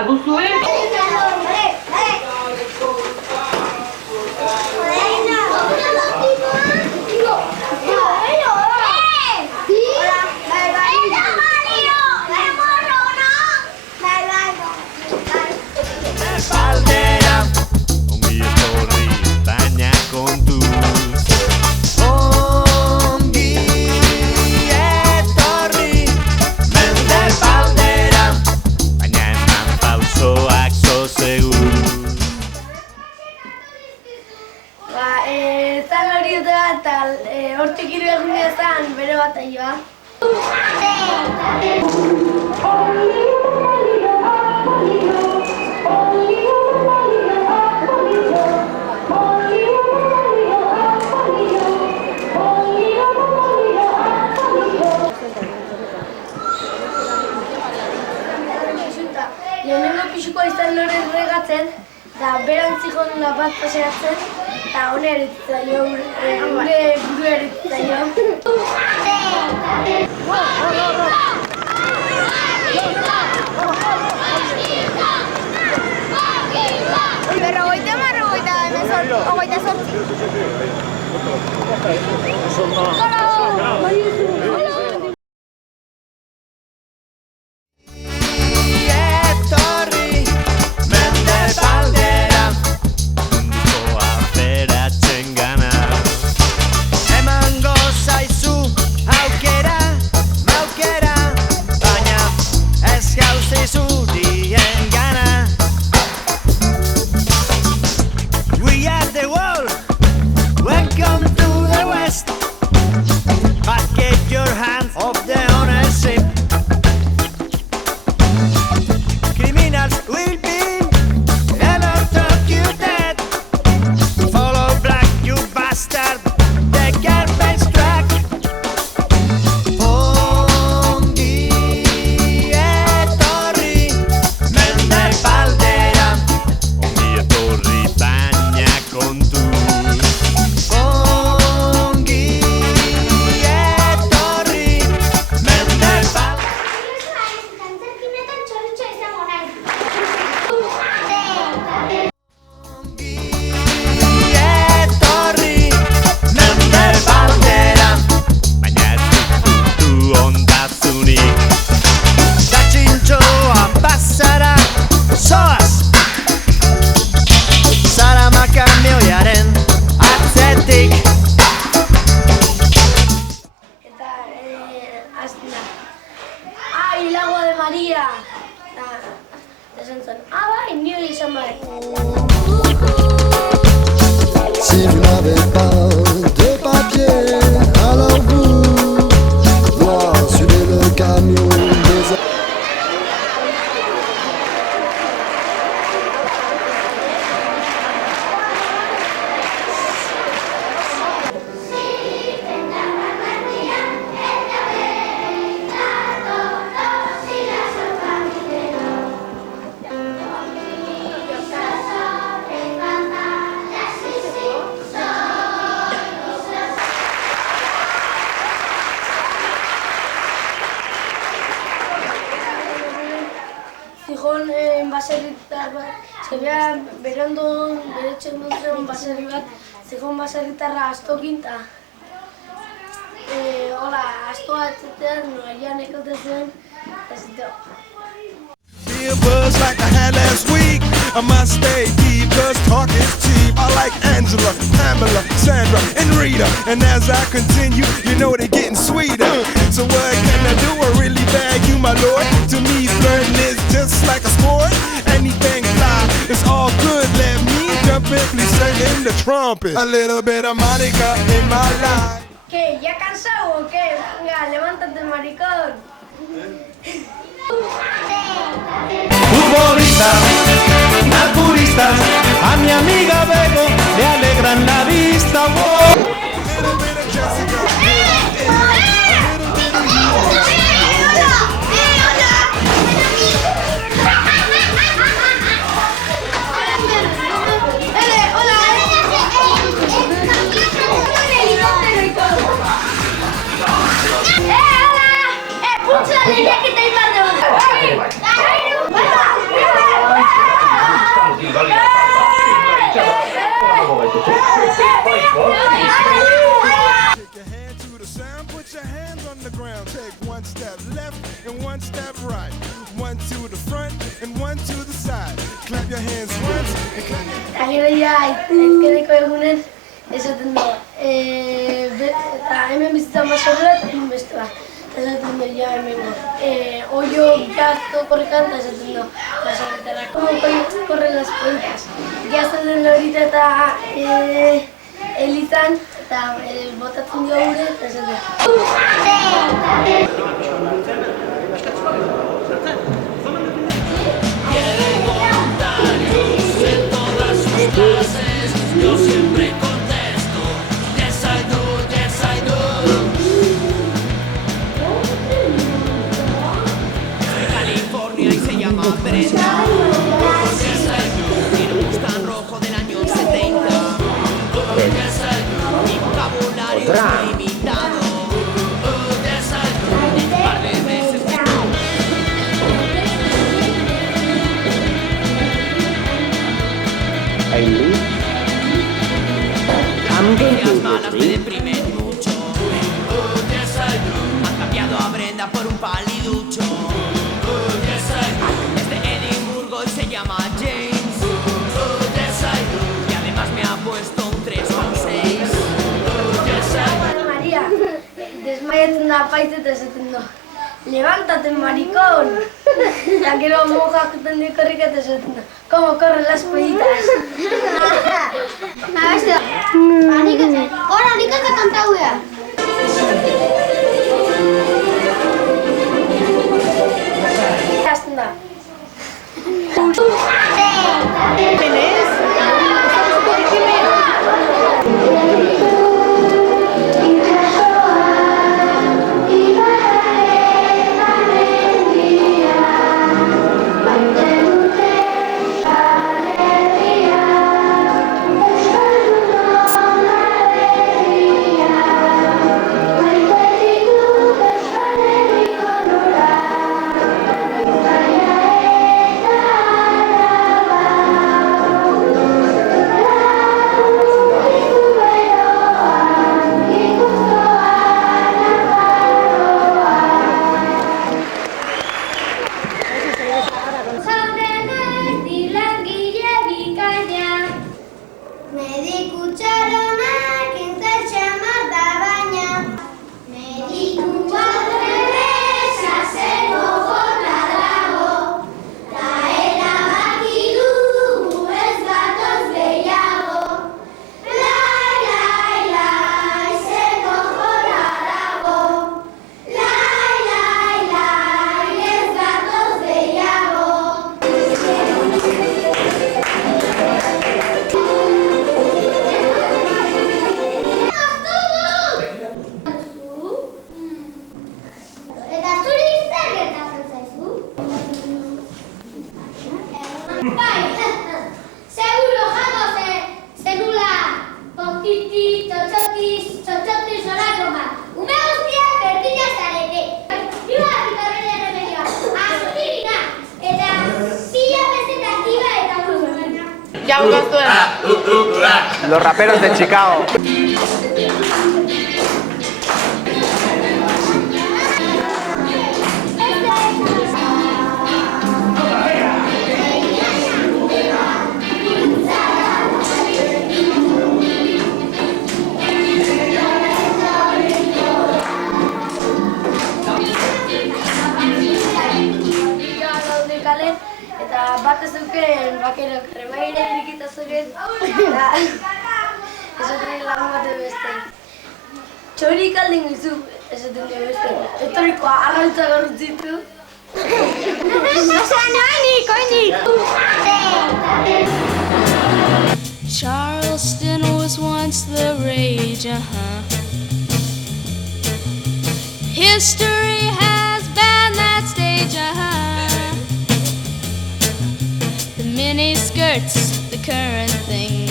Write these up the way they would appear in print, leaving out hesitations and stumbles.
baduzue? Zan hori dut eta hortik hiru egun ezan bere bat aioa. Lehenengo pixukoa izan lorez regatzen, eta berantzikon bat paseatzen, eta hone eritzaio, gure buru eritzaio. Berrogeita hamar, hogeita zortzi. Ai, Lagoa de Maria! Esan zen, bai, nire izan bai. Si vous n'avez pas de papier, alors vous doit suivre le camion des... Zijon baserritar bat, zebea berondo beretxen dut zegoen baserri bat, zijon baserritarra astokin eta hola, astoa etzetean, noian ekote zen, eta ziteo. Feel buzz like I had last week. I must stay deep, cause talk is cheap. I like Angela, Pamela, Sandra, and Rita. And as I continue, you know they're getting sweeter. So what can I do? I really bag you, my lord. To me, flirting is just like a sport. Anything fly, it's all good. Let me jump in, please sing in the trumpet. A little bit of Monica in my life. ¿Qué? ¿Ya cansado o qué? Venga, levántate, maricón. Futbolistas, naturistas, a mi amiga Bego le alegran la vista. Little bit of Jessica. ¡Hola! ¡Pucha! ¡Ya que te iba a gero ja, aizkeneko egunen, esaten du, eta hemen bizitza masorret, beste bat. Esaten du, ja, hemengo. Oio gazto korrekan, eta esaten du, masorretara. Como corren las pollitas. Gazten lorita eta elizan, eta botatzen dio gure, eta esaten du. Yo siempre contesto, yes I do, yes I do. California y se llama Brenda. Yes I do. Tiene un Mustang rojo del año 70. Yes I do. Mi vocabulario está limitado. Yes I do. Un par de veces que no. Las malas me deprimen mucho. Yes I do. Han cambiado a Brenda por un paliducho. Yes I do. Es de Edimburgo y se llama James. Yes I do. Y además me ha puesto un 3,6. Yes I do. Maria, desmaiatzen da apaiz eta esaten du. Levántate, maricón! Eta gero mojak uten dio korrika eta esaten du. Como corren las pollitas. Beste, nik ez da kantau behar. Hasten da. Los raperos de Chicago. Bat ez duken bakerok remaire irikita zuren eta esaten lagun bat beste. Txorik aldin gizu esaten dio beste. Etoriko arrautza gorritzitu. Oinik! Charleston was once the rage, History has banned that stage, The mini skirts, the current thing,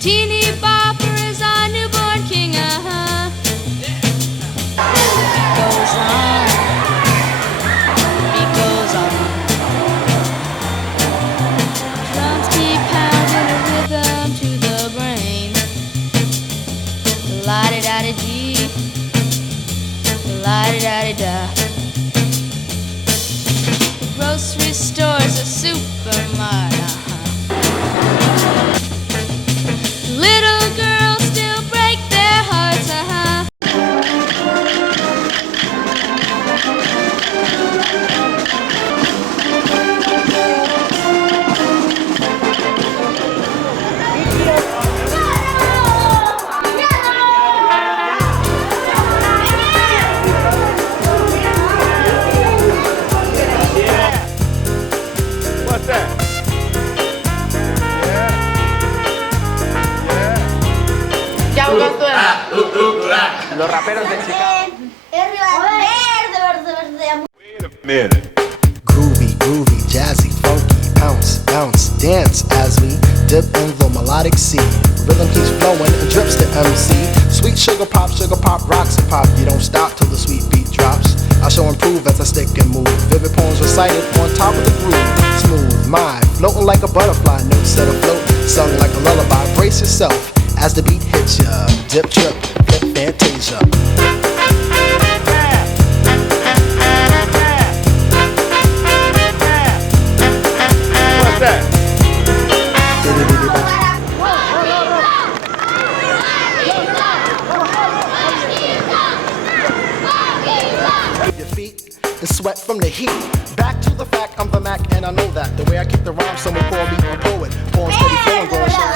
Teeny bopper is our newborn king, Goes on, beat goes on. Drums keep pounding a rhythm to the brain. La-di-da-di-dee, la-di-da-di-da. The grocery stores are supermart. Little girls still break their hearts. What's that? Los raperos de Chicago. Wait a minute. Groovy, groovy, jazzy, funky, bounce, bounce, dance as we dip in the melodic sea. Rhythm keeps flowing and drips to MC. Sweet sugar pop, rocks and pop. You don't stop till the sweet beat drops. I shall improve as I stick and move. Vivid poems recited on top of the groove. Smooth mind, floating like a butterfly. Notes set afloat, sung like a lullaby. Brace yourself as the beat hits ya. Dip, trip, flip, fantasia. What's that? Your feet and sweat from the heat. Back to the fact, I'm the Mac, and I know that. The way I kick the rhyme, someone call me a poet. Poem steady flowing, going show.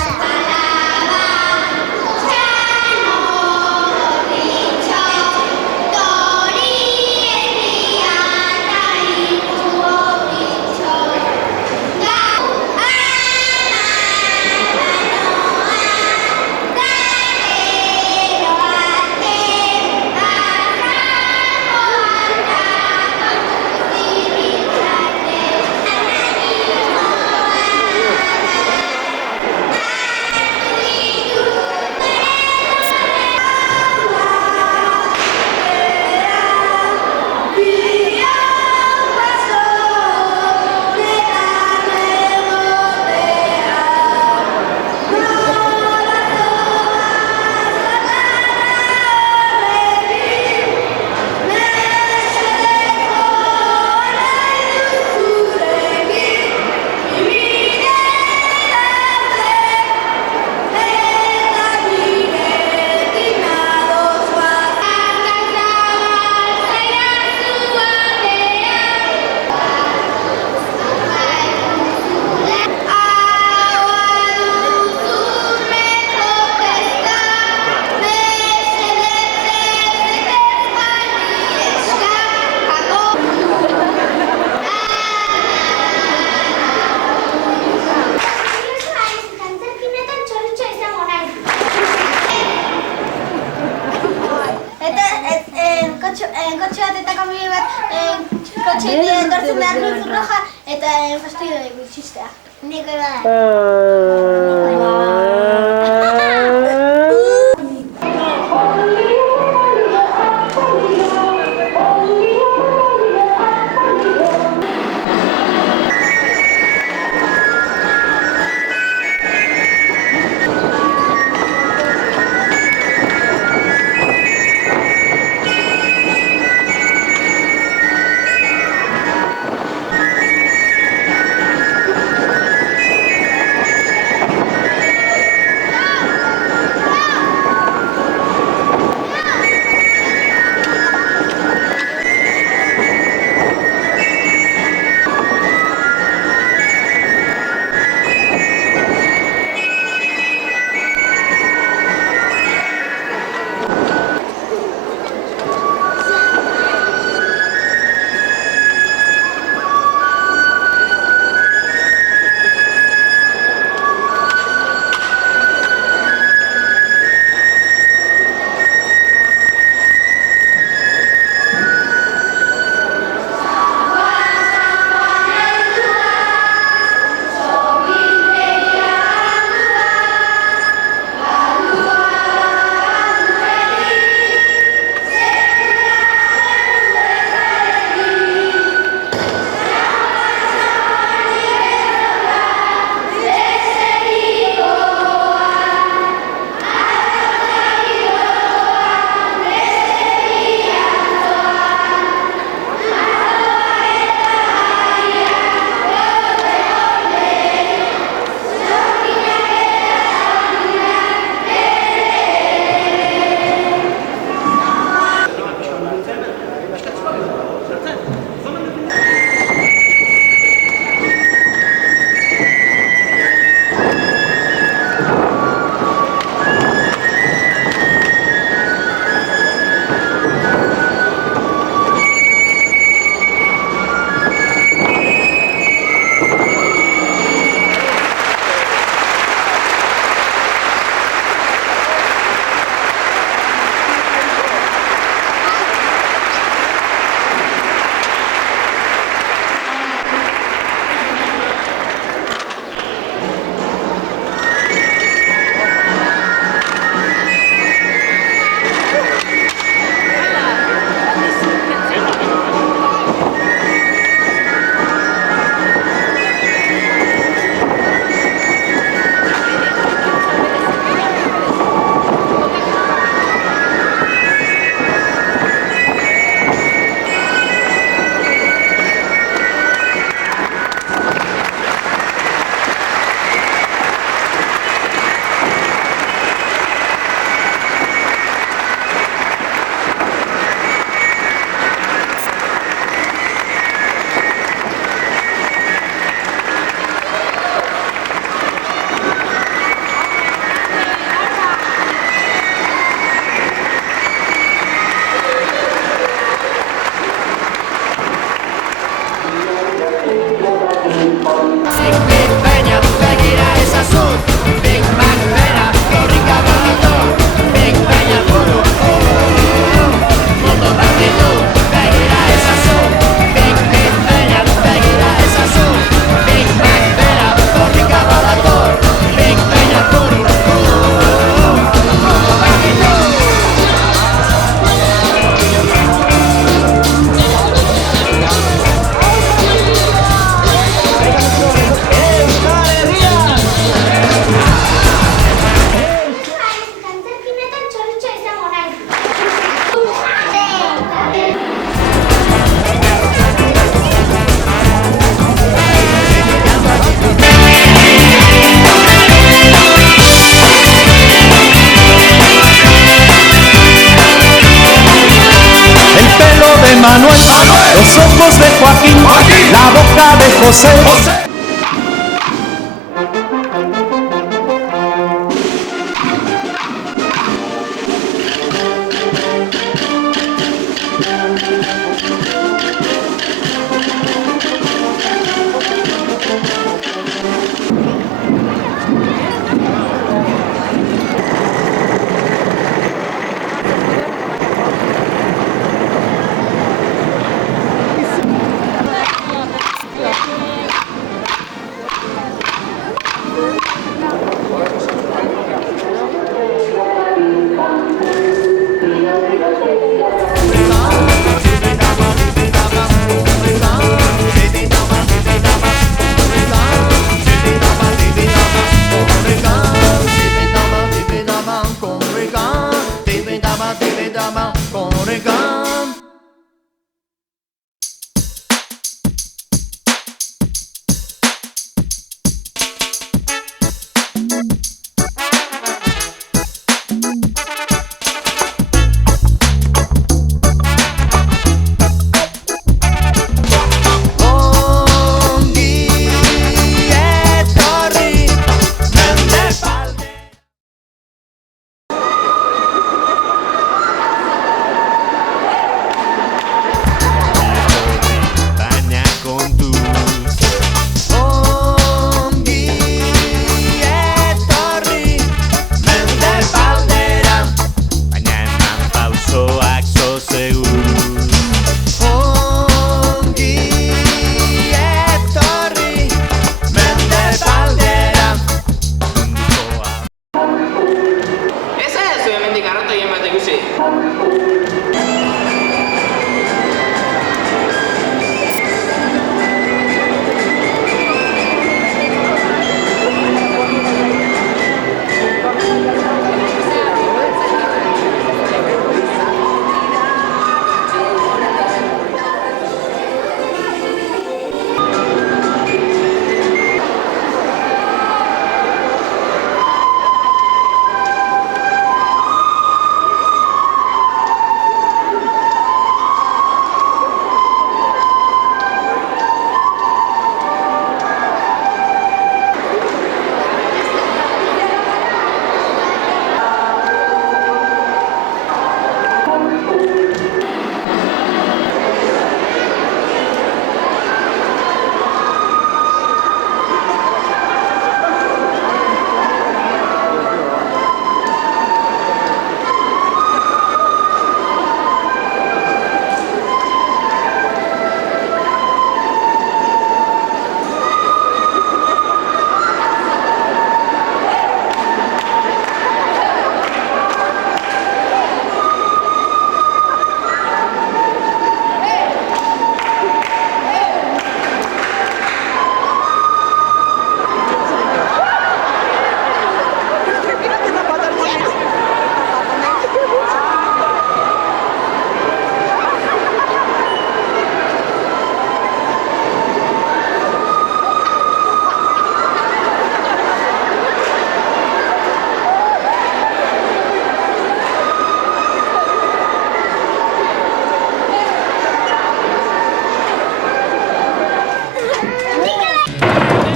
José.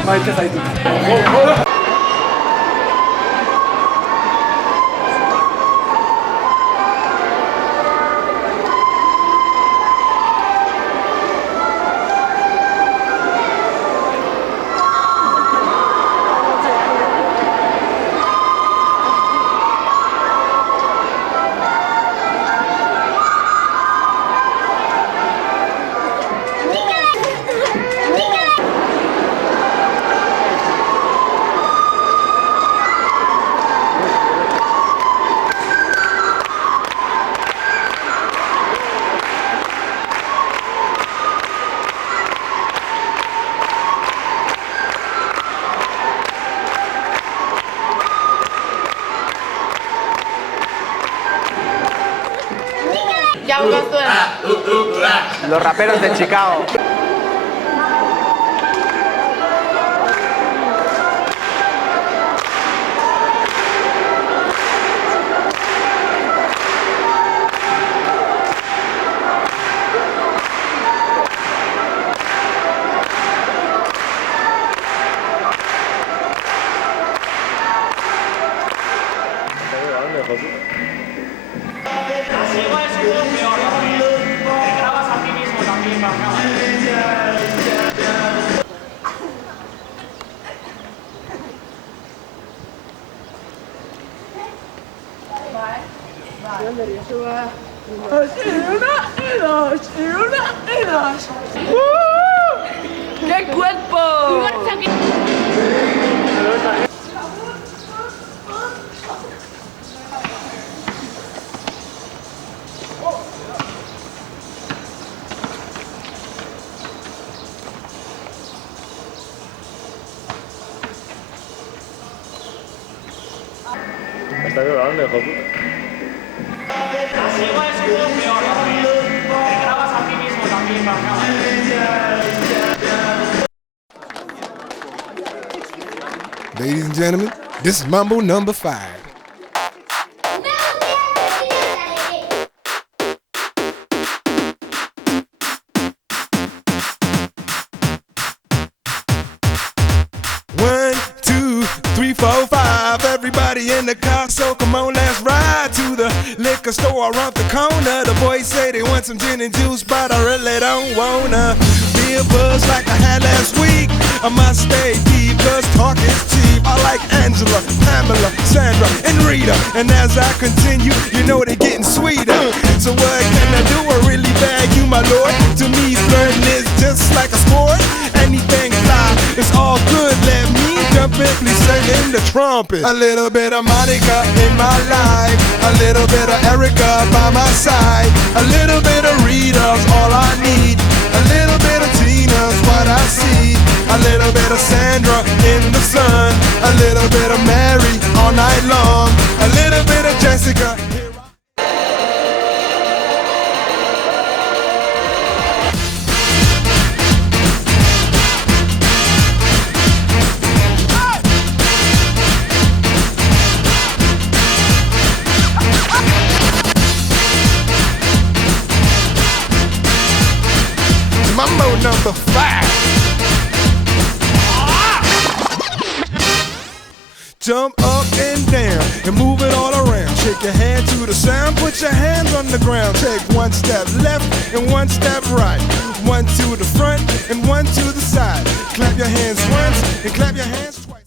마이크 사이드. Los raperos de Chicago. ¡Qué cuerpo! Está grabando, hijo puta. Ladies and gentlemen, this is Mambo number 5. One, two, three, four, five. Everybody in the car, so come on, let's ride to the liquor store around the corner. The boys say they want some gin and juice, but I really don't wanna be a buzz like I had last week. I must stay deep, cause talk is cheap. I like Angela, Pamela, Sandra, and Rita. And as I continue, you know they're getting sweeter. So what can I do? I really bag you, my lord. To me, flirting is just like a sport. Anything fly, it's all good. Let me jump in, please sing in the trumpet. A little bit of Monica in my life, a little bit of Erica by my side, a little bit of Rita's all I need, a little bit of Tina's what I see, a little bit of Sandra in the sun, a little bit of Mary all night long, a little bit of Jessica. Mambo number 5. Jump up and down and move it all around. Shake your head to the sound, put your hands on the ground. Take one step left and one step right. One to the front and one to the side. Clap your hands once and clap your hands twice.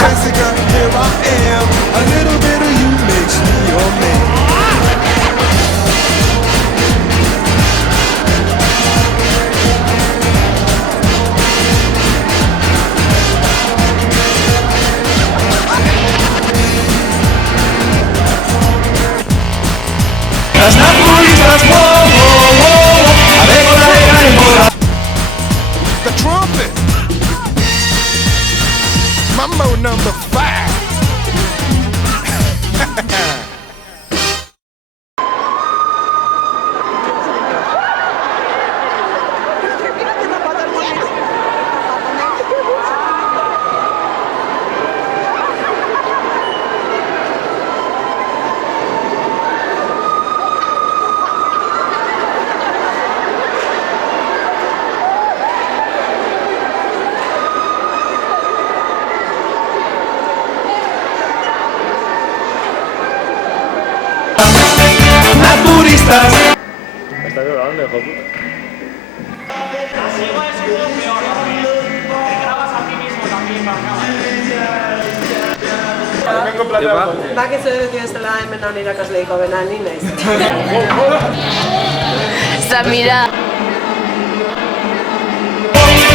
Jessica, here I am. A little bit of you makes me your man. Las naturistas, wow, wow, wow, a ver con la negra en el corazón. The trumpet. Mambo number 5. Naturistas. Está grabando, hijo puta. Väkisyötyy sitä lähemmän on irakasliiko Venäjän nimeistä. Samira.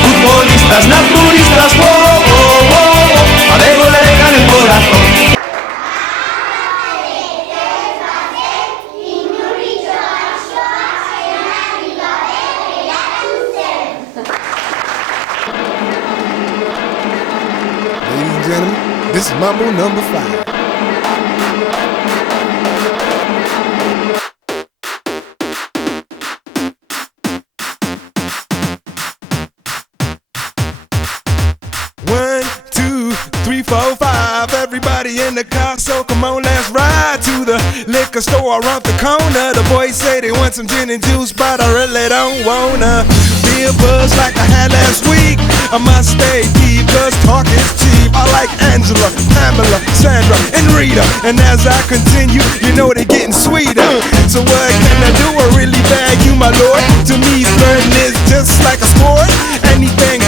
Futbolistas, naturistas, wow, wow, wow, a ver con la negra en el corazón. Ladies and gentlemen, this is Mambo number 5. One, two, 4-5, everybody in the car, so come on, let's ride to the liquor store around the corner. The boys say they want some gin and juice, but I really don't wanna be a buzz like I had last week. I must stay deep, cause talk is cheap. I like Angela, Pamela, Sandra, and Rita. And as I continue, you know they're getting sweeter. So what can I do? I really bag you, my lord. To me, flirting is just like a sport. Anything